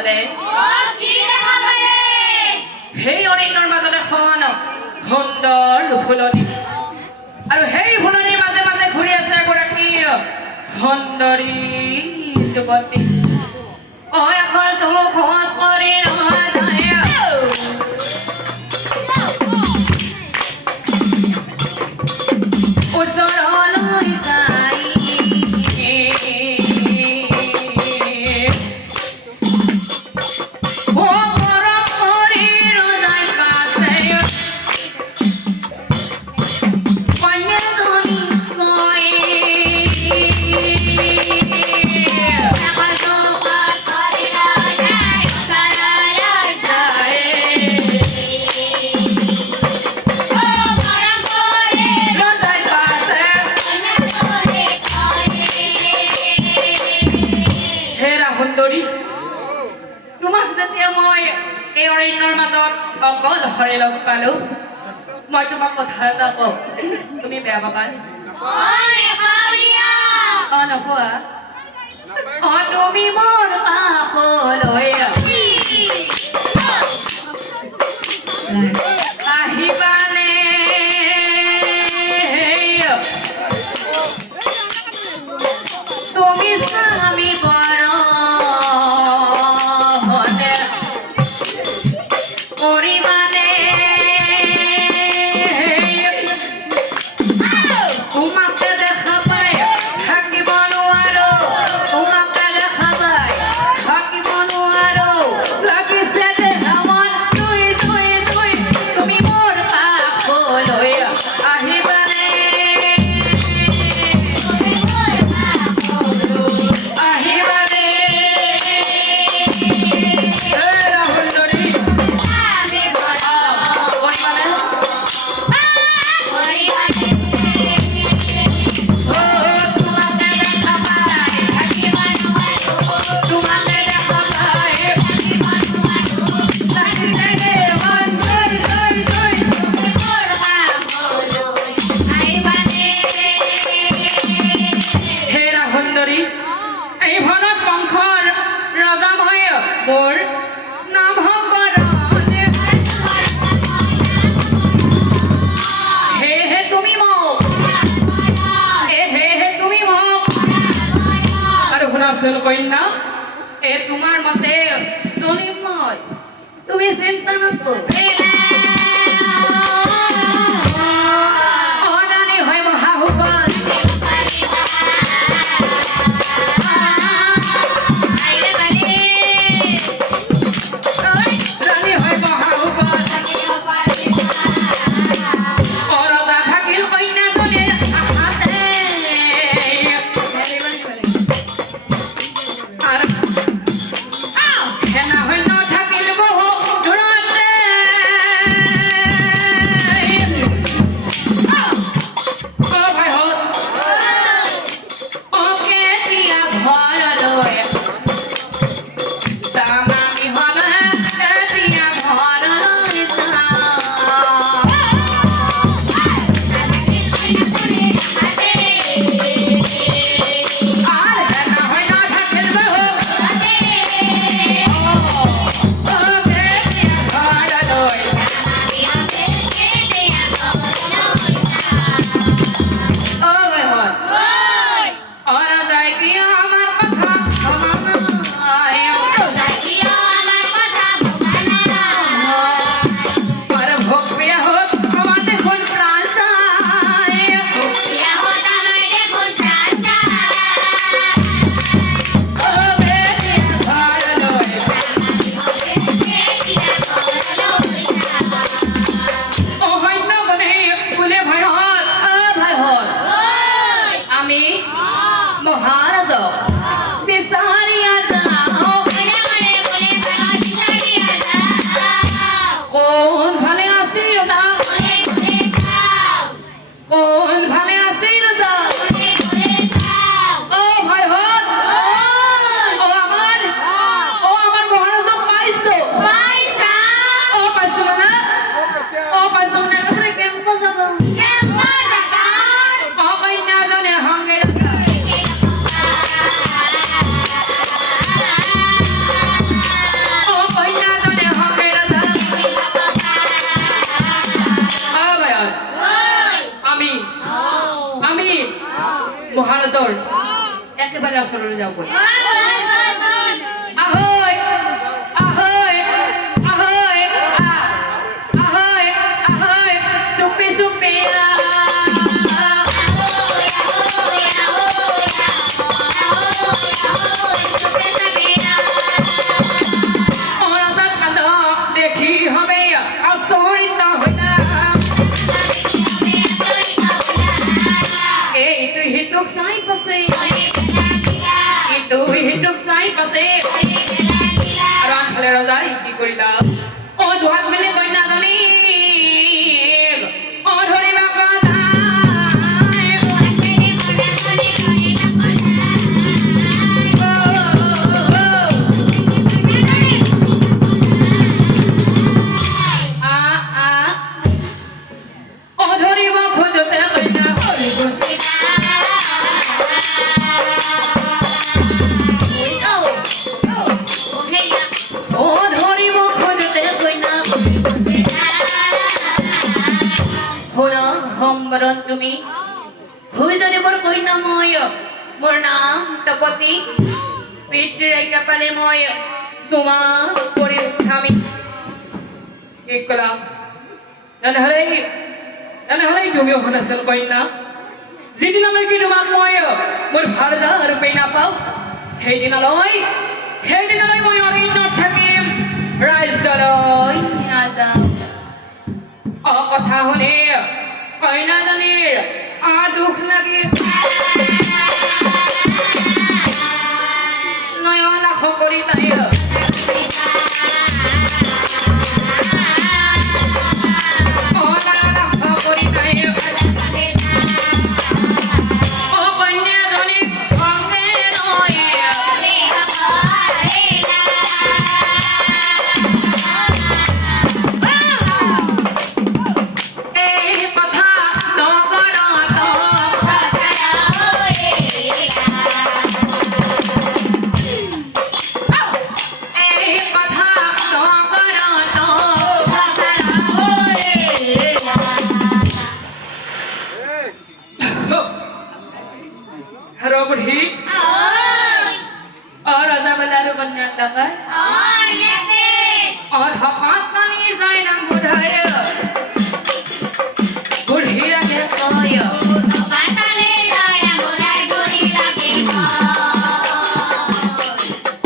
পালে সেই অৰণ্যৰ মাজত এখন সুন্দৰ ফুলনি আৰু সেই ফুলনিৰ মাজে মাজে ঘূৰি আছে এগৰাকী সুন্দৰী যুৱতী এখন তো খোজ কৰি ওচৰলৈ যায় অকলশৰে লগ পালো মই তোমাক কথা এটা কওঁ তুমি বেয়া পাবা নকোৱা তুমি মোৰ কাষলৈ আহিবানে তুমি স্বামী কন্যা এ তোমাৰ মতে চলিম মই তুমি চিন্তা নকৰো মহাৰাজৰ একেবাৰে ওচৰলৈ যাওঁ ব'ল আহৈ আহৈ আহৈ আহৈ আহৈ চুপি চুপি দেখি হবে আচৰিত হইনা এইটো হিতুক চাই পাছে ইটো হিতুক চাই পাছে আৰু আনফালে ৰজাই কি কৰিলা অ দুহাত মেলি কন্যাজনী অ ধৰিবা তুমি ঘূৰি মোৰ কইনা মই মোৰ নাম তপতি পিতৃ পালে মই তোমাৰ পৰিৰ স্বামী কি কলা এনেহলে তুমিও শুনাছিল কইনা যিদিনালৈকে তোমাক মই মোৰ ভাৰজা ৰূপে নাপাওঁ সেইদিনালৈ মই অৰণ্যত থাকিম ৰাজ্যলৈ নাযাওঁ কথা শুনি কইনাজনীৰ দুখ লাগি নয়ন লাখ কৰি তাই और हफात नहीं जाए ना बुढ़ाया बुढ़ी लगे कोया हफात नहीं जाए ना बुढ़ाई बुढ़ी लगे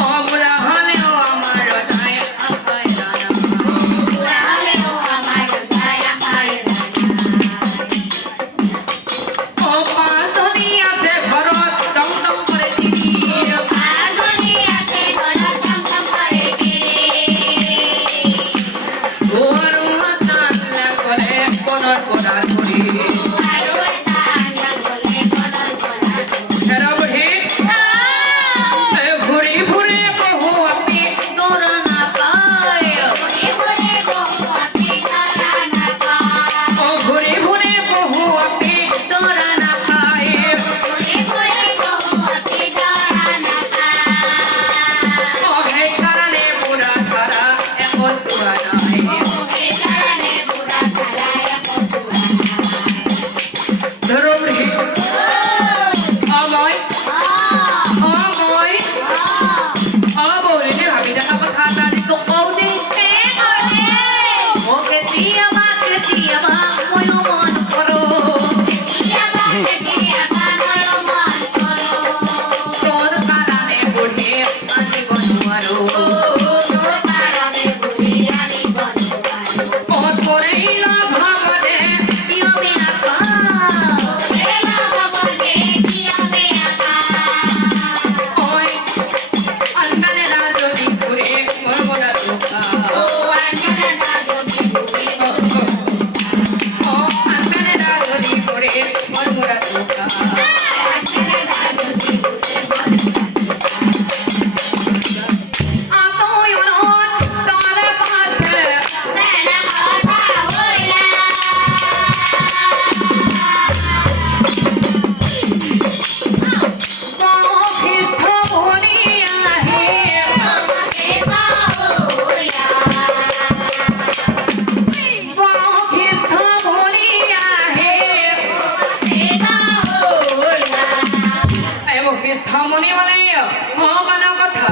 ओ बुढ़ा हाले ओ हमारा जाए अपाय राना बुढ़ा हाले ओ हमारा जाए अपाय राना ओ पासोनिया से भरत दम दम करे चिनी पासोनिया से भरत दम दम करे মনে মনে ভগৱানৰ কথা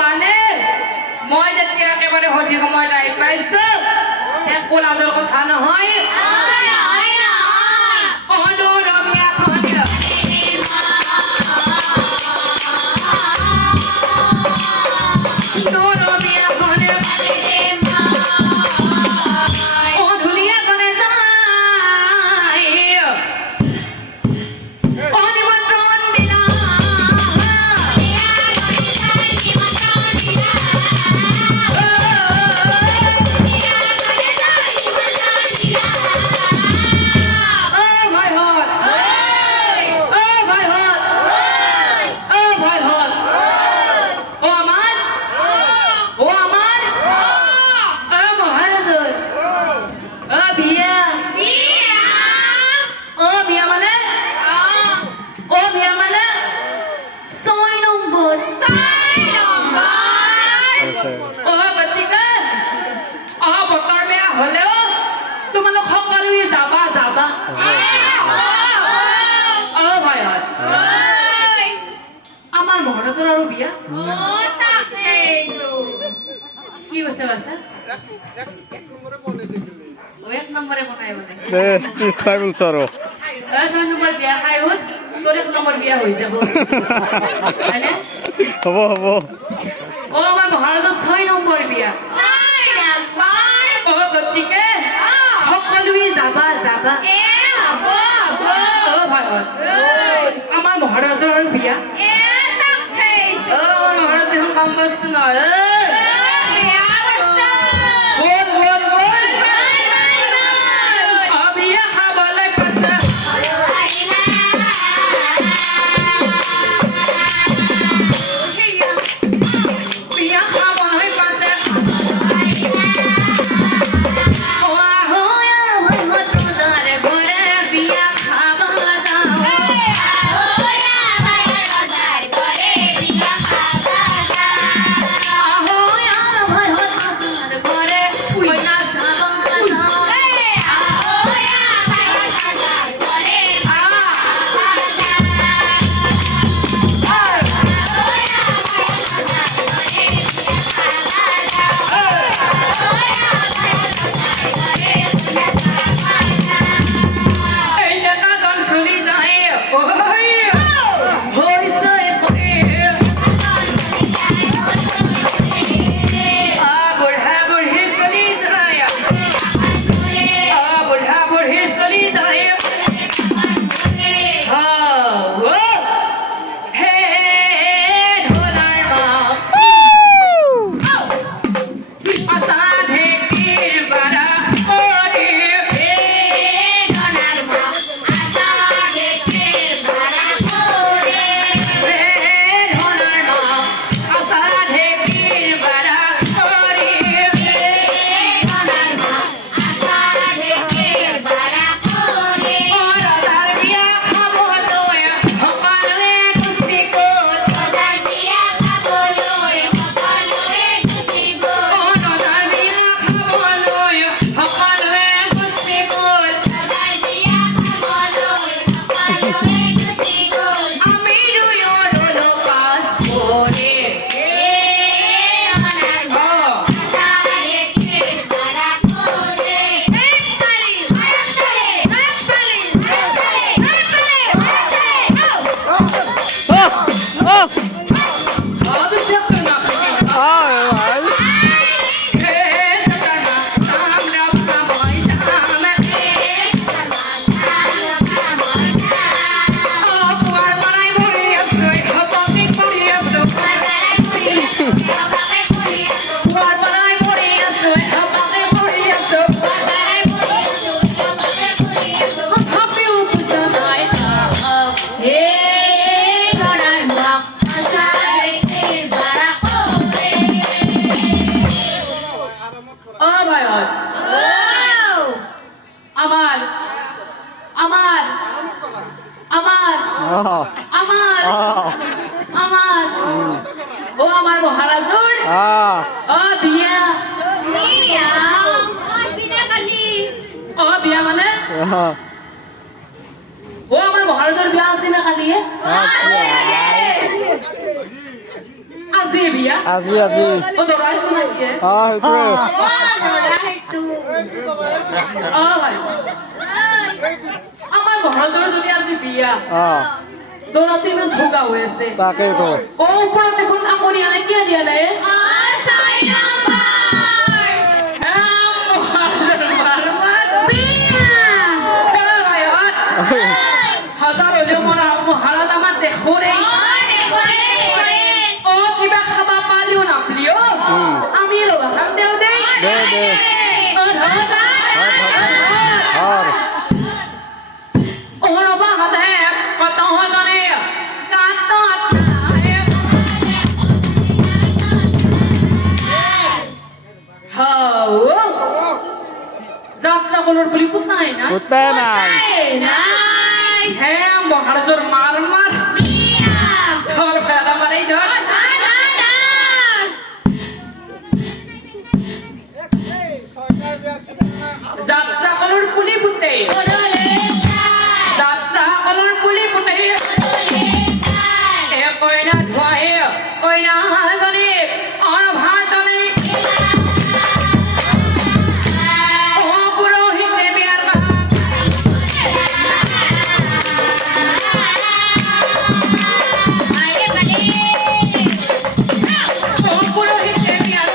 মানে মই যেতিয়া একেবাৰে সঠিক সময়ত আহি পাইছো একো লাজৰ কথা নহয় মহাৰাজৰ 6 নম্বৰ বিয়া গতিকে সকলোৱে যাবা যাবা আমাৰ মহাৰাজৰ বিয়া মহাৰাজ কাম বস্তু নহয় মহাৰাজৰ বিয়া আছে না কালি আজি বিয়া আজি আজি ও দৰাই তো নাই সেইটোৱে ভাই আমাৰ মহাৰাজৰ যদি আজি বিয়া দৰাটো ইমান ভোগা হৈ আছে তাকেইতো ও ওপৰত দেখোন আপুনি আনে কিয় দিয়া নাই হাজাৰ হলেও মহাৰাজ আমাৰ দেশৰে ও কিবা খাবা পালিও নাপলিও আমি ৰবা খান দেও দেই দে দে হৰ ও ৰবা হাজে কত হজনে কাত হাও যাত্ৰা কলৰ বুলি পুত নাই না উঠে নাই হে মহাৰাজৰ মাৰ মাৰ ঘৰ ফেৰা মাৰি ধৰ যাত্ৰা কলৰ পুলি পুতে যাত্ৰা কলৰ পুলি পুতে এ কইনা ধুৱাই কইনা হাজনী অৰ ভাৰতনে পুৰোহিতে বিয়াৰ পুৰোহিতে বিয়াৰ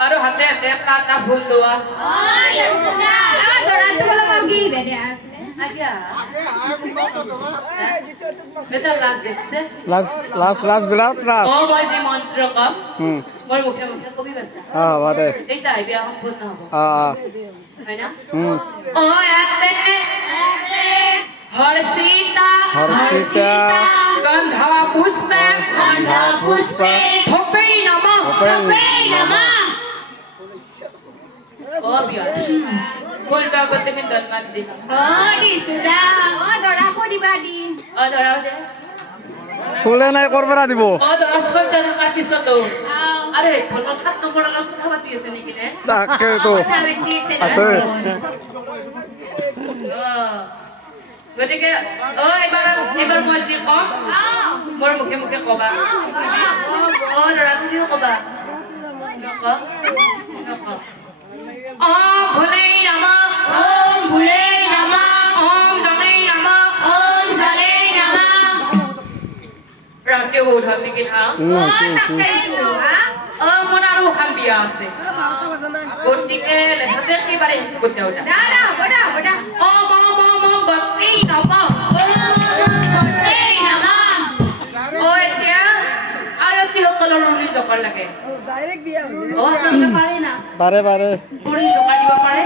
আৰু হাতে হাতে কাটা ফুল দোৱা বেটা লাজ দেখছে লাজ বিৰাট লাজ ও মই যে মন্ত্ৰ কম মোৰ মুখে মুখে কবি বাছা বাদে এইটা বিয়া সম্পূৰ্ণ হ'ব হয় না ও এতে হর্ষিতা গন্ধা পুষ্পে ধপেই নমঃ ও বিয়া ফুলটা করতে কিন্তু দলমাত দিস ও দৰাও দে ফুলে নাই কৰপৰা দিব ও দৰা সবটা থাকাৰ পিছতো আৰে ফলন খাত নম্বৰ অলপ কথা পাতি আছে নেকি নে তাকেইতো আছে গতিকে ও এবাৰ মই যি কম মোৰ মুখে মুখে কবা ও দৰা তুমিও কবা নক ওম ভুলেই নমঃ ওম জলেই নমঃ ৰামদেৱ উঠাল নেকি না মোৰ আৰু এখন বিয়া আছে গতিকে লেখাতে একেবাৰে গোটেই গতেই নমঃ এতিয়া আয়তী সকলৰ ৰুলি জকৰ লাগে আপোনালোকে পাৰে না পাৰে ৰুলি জকাৰ দিব পাৰে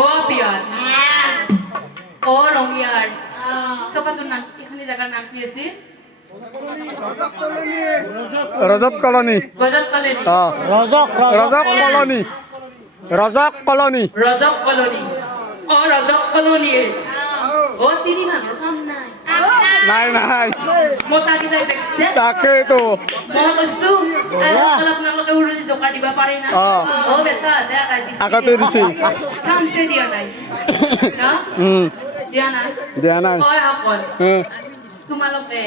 ও পিয়াৰ ও ৰঙিয়াৰ চকাটোৰ নাম এইখিনি জাগাৰ নাম কি আছিল ৰজত কলনী গজত কলনী ৰজক কলনী ৰজক কলনী ও ৰজক কলনী ও তিনি মানুহৰ কাম নাই নাই মতা কিটাই দেখছে তাকেইতো মই কৈছো আপোনালোকে উৰুলি জোকাৰ দিব পাৰে না ও বেটা আগতে দিছিল চান্সে দিয়া নাই দিয়া নাই হয় সকল তোমালোকে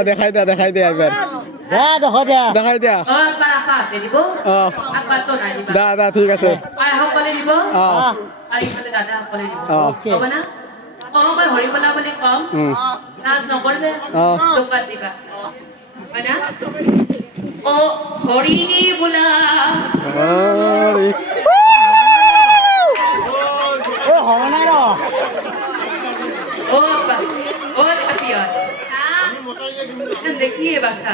দেখাই দিয়া এবাৰ দেখাই দিয়া দা ঠিক আছে সকলে দিব আৰু ইফালে দাদা সকলে দিব হ'ব না মই হৰিবলা বুলি কম লাজ নকৰবে জোকাত দিবা হয় না ও হৰি বোলা ও দেখিয়ে বাচ্চা